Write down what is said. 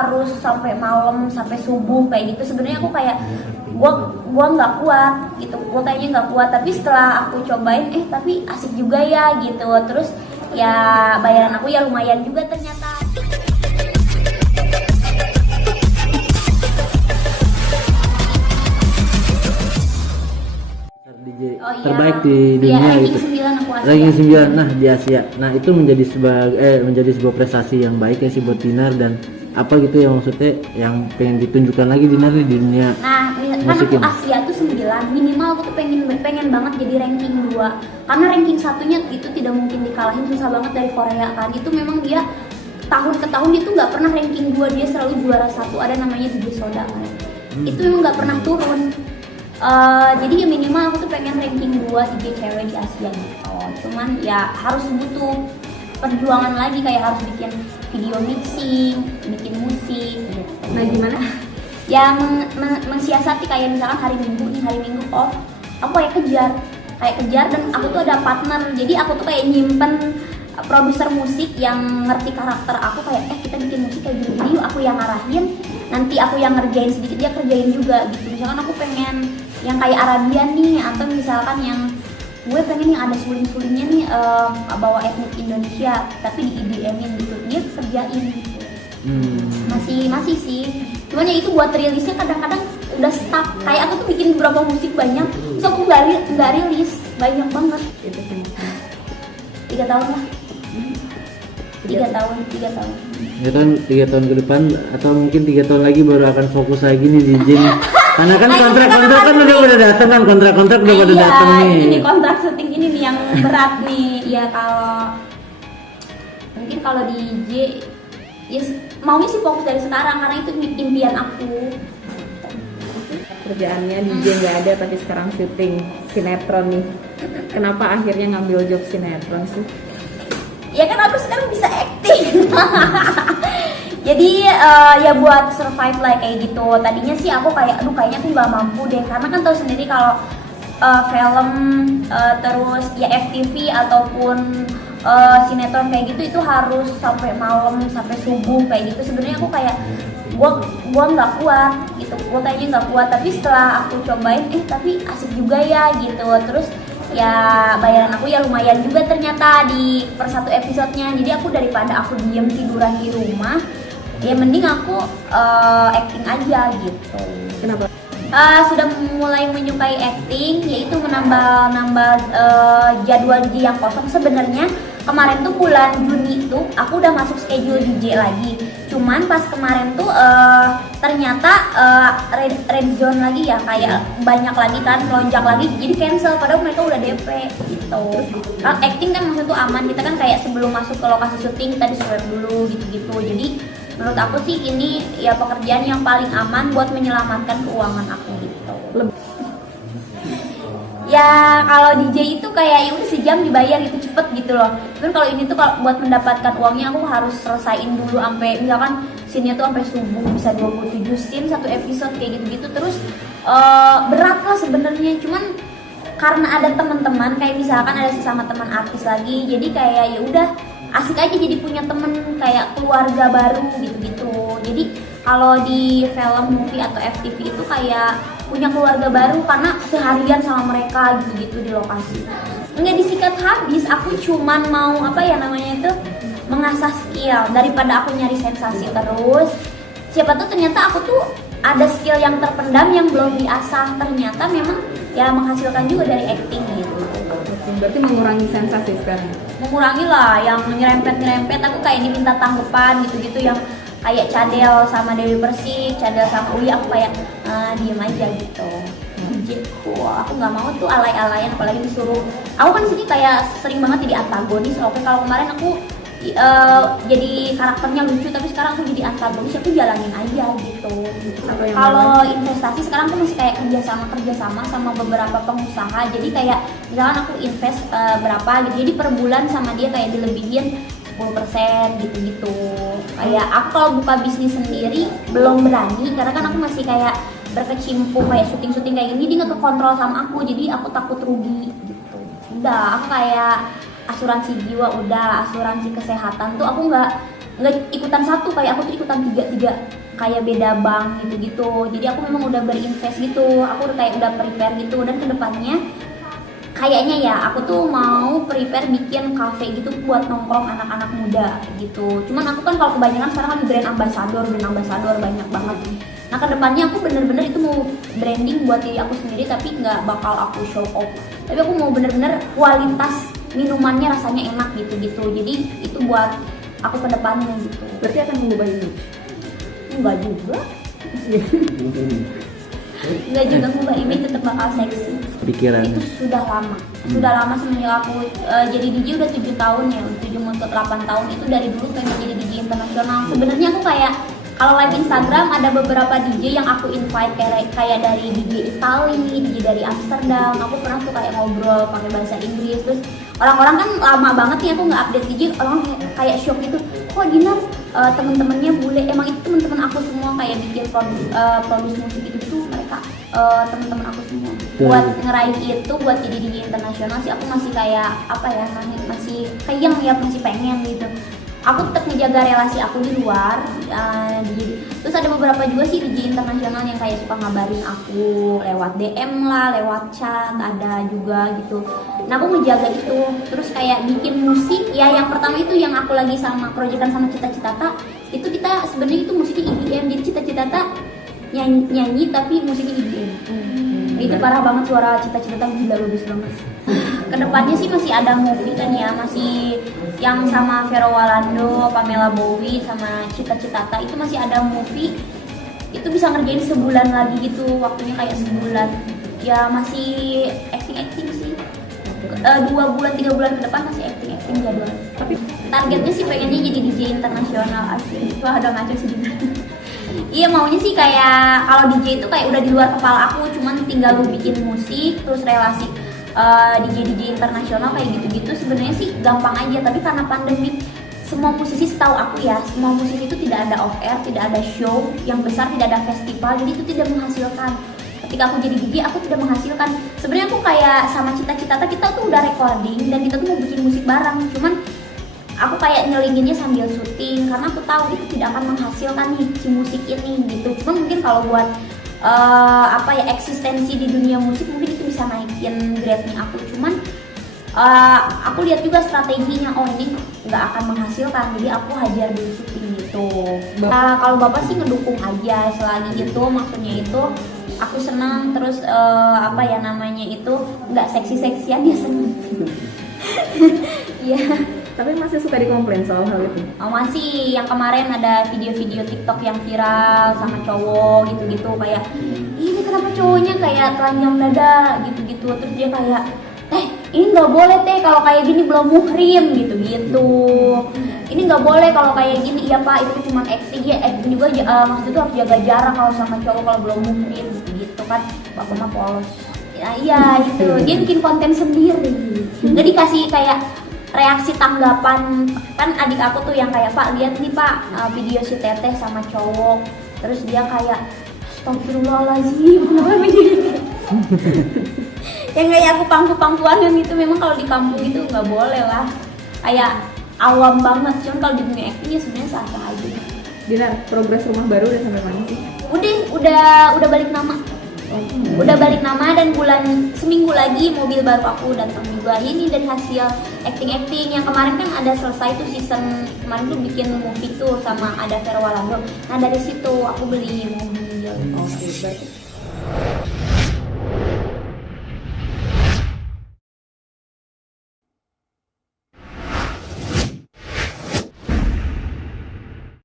harus sampai malam, sampai subuh kayak gitu. Sebenarnya aku kayak gua nggak kuat gitu, gua kayaknya nggak kuat. Tapi setelah aku cobain, tapi asik juga ya gitu. Terus ya bayaran aku ya lumayan juga ternyata. DJ terbaik di dunia ranking gitu. 9 aku Asia. Ranking 9 nah di Asia. Nah, itu menjadi sebuah prestasi yang baik ya sih buat Dinar. Dan apa gitu yang maksudnya yang pengen ditunjukkan lagi Dinar di dunia. Nah, kan aku Asia tuh 9, minimal aku tuh pengen banget jadi ranking 2. Karena ranking satunya itu tidak mungkin dikalahin, susah banget dari Korea kan. Itu memang dia tahun ke tahun itu nggak pernah ranking 2, dia selalu juara 1. Ada namanya DJ Soda kan. Itu memang nggak pernah turun. Jadi ya minimal aku tuh pengen ranking 2 DJ cewek di Asia gitu. Cuman ya harus butuh perjuangan lagi, kayak harus bikin video mixing, bikin musik gitu. Nah gimana? Ya mensiasati, kayak misalkan hari Minggu off, aku kayak kejar dan aku tuh ada partner. Jadi aku tuh kayak nyimpen produser musik yang ngerti karakter aku, kayak kita bikin musik kayak gini yuk, aku yang ngarahin, nanti aku yang ngerjain sedikit, dia kerjain juga gitu. Misalkan aku pengen yang kayak Arabian nih, atau misalkan yang gue pengen yang ada suling-sulingnya nih, bawa etnik Indonesia tapi di EDM-in gitu, dia kerjain gitu. Masih sih, cuman ya itu buat rilisnya kadang-kadang udah stuck. Kayak aku tuh bikin beberapa musik banyak, terus aku nggak rilis banyak banget. 3 tahun lah. 3 tahun 3 tahun ke depan, atau mungkin 3 tahun lagi baru akan fokus lagi nih di DJ. Karena kan kontrak-kontrak kan udah pada datang kan, kontrak-kontrak udah pada datang nih. Ini kontrak syuting ini nih yang berat nih. Ya kalau di DJ ya maunya sih fokus dari sekarang, karena itu impian aku. Kerjaannya DJ nggak ada tapi sekarang syuting sinetron nih. Kenapa akhirnya ngambil job sinetron sih? Ya kan aku sekarang bisa acting. Jadi ya buat survive lah kayak gitu. Tadinya sih aku kayaknya aku nggak mampu deh, karena kan tahu sendiri kalau film terus ya FTV ataupun sinetron kayak gitu itu harus sampai malam, sampai subuh kayak gitu. Sebenarnya aku kayak gua nggak kuat gitu, gua kayaknya nggak kuat. Tapi setelah aku cobain, tapi asik juga ya gitu. Terus ya bayaran aku ya lumayan juga ternyata di per satu episodenya. Jadi aku daripada aku diem tiduran di rumah, ya mending aku acting aja gitu. Kenapa? Sudah mulai menyukai acting, yaitu menambah jadwal DJ yang kosong. Sebenarnya kemarin tuh bulan Juni tuh aku udah masuk schedule DJ lagi. Cuman pas kemarin tuh ternyata red zone lagi ya, kayak banyak lagi kan, melonjak lagi, jadi cancel. Padahal mereka udah DP gitu. Kan acting kan maksudnya tuh aman, kita kan kayak sebelum masuk ke lokasi syuting kita di-swab dulu gitu-gitu. Jadi menurut aku sih ini ya pekerjaan yang paling aman buat menyelamatkan keuangan aku gitu. Ya kalau DJ itu kayak ya udah sejam dibayar gitu, cepet gitu loh. Cuman kalau ini tuh kalau buat mendapatkan uangnya aku harus selesaiin dulu sampai misalkan scene-nya tuh sampai subuh, bisa 27 scene satu episode kayak gitu-gitu. Terus berat lah sebenarnya. Cuman karena ada teman-teman, kayak misalkan ada sesama teman artis lagi, jadi kayak ya udah asik aja jadi punya temen kayak keluarga baru gitu-gitu. Jadi kalau di film, movie atau FTV itu kayak punya keluarga baru karena seharian sama mereka gitu-gitu di lokasi. Nggak disikat habis, aku cuman mau mengasah skill daripada aku nyari sensasi terus. Siapa tuh ternyata aku tuh ada skill yang terpendam yang belum diasah, ternyata memang ya menghasilkan juga dari acting gitu. Berarti mengurangi sensasi sekarang? Mengurangi lah, yang nyerempet aku kayak diminta tanggapan gitu-gitu, yang kayak Cadel sama Dewi Persik, Cadel sama Uya, aku kayak diem aja gitu. Gitu, aku nggak mau tuh alay-alayan, apalagi disuruh. Aku kan sini kayak sering banget jadi antagonis. Oke, kalau kemarin aku jadi karakternya lucu, tapi sekarang aku jadi antagonis, aku jalanin aja gitu. Kalau investasi sekarang aku masih kayak kerjasama sama beberapa pengusaha. Jadi kayak misalkan aku invest berapa gitu, jadi per bulan sama dia kayak dilebihin 10% gitu-gitu. Kayak aku kalau buka bisnis sendiri belum berani, karena kan aku masih kayak berkecimpung kayak syuting kayak gini, dia nggak kekontrol sama aku, jadi aku takut rugi gitu. Udah, aku kayak asuransi jiwa udah, asuransi kesehatan tuh aku nggak nggak ikutan satu, kayak aku tuh ikutan tiga kayak beda bank gitu. Jadi aku memang udah berinvest gitu, aku udah kayak udah prepare gitu. Dan kedepannya kayaknya ya aku tuh mau prepare bikin cafe gitu buat nongkrong anak-anak muda gitu. Cuman aku kan kalau kebanyakan sekarang lagi brand ambassador banyak banget. Nah kedepannya aku bener-bener itu mau branding buat diri aku sendiri, tapi nggak bakal aku show off. Tapi aku mau bener-bener kualitas minumannya rasanya enak gitu. Jadi itu buat aku kedepannya gitu. Berarti akan mengubah ini. Enggak juga. Enggak juga ngubah image, tetap bakal seksi. Pikiran. Itu sudah lama semenjak aku jadi DJ udah 7 tahun ya, 7 untuk 8 tahun itu dari dulu pengen jadi DJ internasional. Sebenarnya aku kayak kalau live Instagram ada beberapa DJ yang aku invite kayak dari DJ Itali, DJ dari Amsterdam. Aku pernah tuh kayak ngobrol pakai bahasa Inggris. Terus orang-orang kan lama banget nih aku nggak update DJ, orang kayak shock gitu. Kok Dinar temen-temennya bule, emang itu temen-temen aku semua kayak bikin produce musik itu mereka temen-temen aku semua. Buat ngeraih itu, buat jadi DJ internasional sih aku masih kayak apa ya, masih kayang ya, masih pengen gitu. Aku tetap menjaga relasi aku di luar. Terus ada beberapa juga sih DJ internasional yang kayak suka ngabarin aku lewat DM lah, lewat chat, ada juga gitu. Nah aku ngejaga itu. Terus kayak bikin musik ya, yang pertama itu yang aku lagi sama proyekan sama Cita-Citata, itu kita sebenarnya itu musiknya EDM. Jadi Cita-Citata nyanyi tapi musiknya EDM. Itu parah banget, suara Cita-Citata gila, bagus banget. Kedepannya sih masih ada movie kan ya, masih yang sama Vero Walando, Pamela Bowie sama Cita-Citata itu masih ada movie. Itu bisa ngerjain sebulan lagi gitu, waktunya kayak sebulan. Ya masih acting sih. 2 bulan 3 bulan ke depan masih acting jadwal. Tapi targetnya sih pengennya jadi DJ internasional asli. Wah udah ngaco sih juga. Iya maunya sih kayak kalau DJ itu kayak udah di luar kepala aku, cuman tinggal lu bikin musik terus relasi DJ internasional kayak gitu-gitu. Sebenarnya sih gampang aja, tapi karena pandemi semua musisi, setahu aku ya, semua musisi itu tidak ada off air, tidak ada show yang besar, tidak ada festival, jadi itu tidak menghasilkan. Ketika aku jadi DJ aku tidak menghasilkan. Sebenarnya aku kayak sama Cita-Citata, kita tuh udah recording dan kita tuh mau bikin musik bareng, cuman aku kayak nyelinginnya sambil syuting karena aku tahu itu tidak akan menghasilkan nih si musik ini gitu. Cuman mungkin kalau buat eksistensi di dunia musik mungkin itu bisa naikin grade-nya aku. Cuman aku lihat juga strateginya, oh ini nggak akan menghasilkan, jadi aku hajar dulu syuting gitu. Kalau bapak sih ngedukung aja selagi itu, maksudnya itu aku senang. Terus itu nggak seksi-seksian, dia senang. Iya. Tapi masih suka dikomplain soal hal itu? Oh, masih. Yang kemarin ada video-video TikTok yang viral sama cowok gitu-gitu, kayak ini kenapa cowoknya kayak telanjang dada gitu-gitu. Terus dia kayak ini nggak boleh teh kalau kayak gini belum muhrim gitu-gitu. Ini nggak boleh kalau kayak gini. Iya pak, itu cuma acting ya, acting juga. Maksudnya tuh harus jaga jarak kalau sama cowok kalau belum muhrim gitu kan. Bapak mah polos. Ya, iya gitu. Dia bikin konten sendiri. Nggak dikasih kayak reaksi tanggapan. Kan adik aku tuh yang kayak, pak lihat nih pak video si teteh sama cowok. Terus dia kayak astagfirullahaladzim, kenapa begini? Yang kayak aku pangku-pangkuan itu memang kalau di kampung itu nggak boleh lah, kayak awam banget. Cuman kalau di dunia acting ya sebenarnya sah-sah aja. Dinar, progres rumah baru udah sampai mana sih? Udah balik nama. Udah balik nama dan seminggu lagi mobil baru aku datang juga. Ini dari hasil acting yang kemarin kan ada selesai tuh season kemarin tuh bikin movie tuh sama ada Vero Walando. Nah dari situ aku beli mobil. Oke, berarti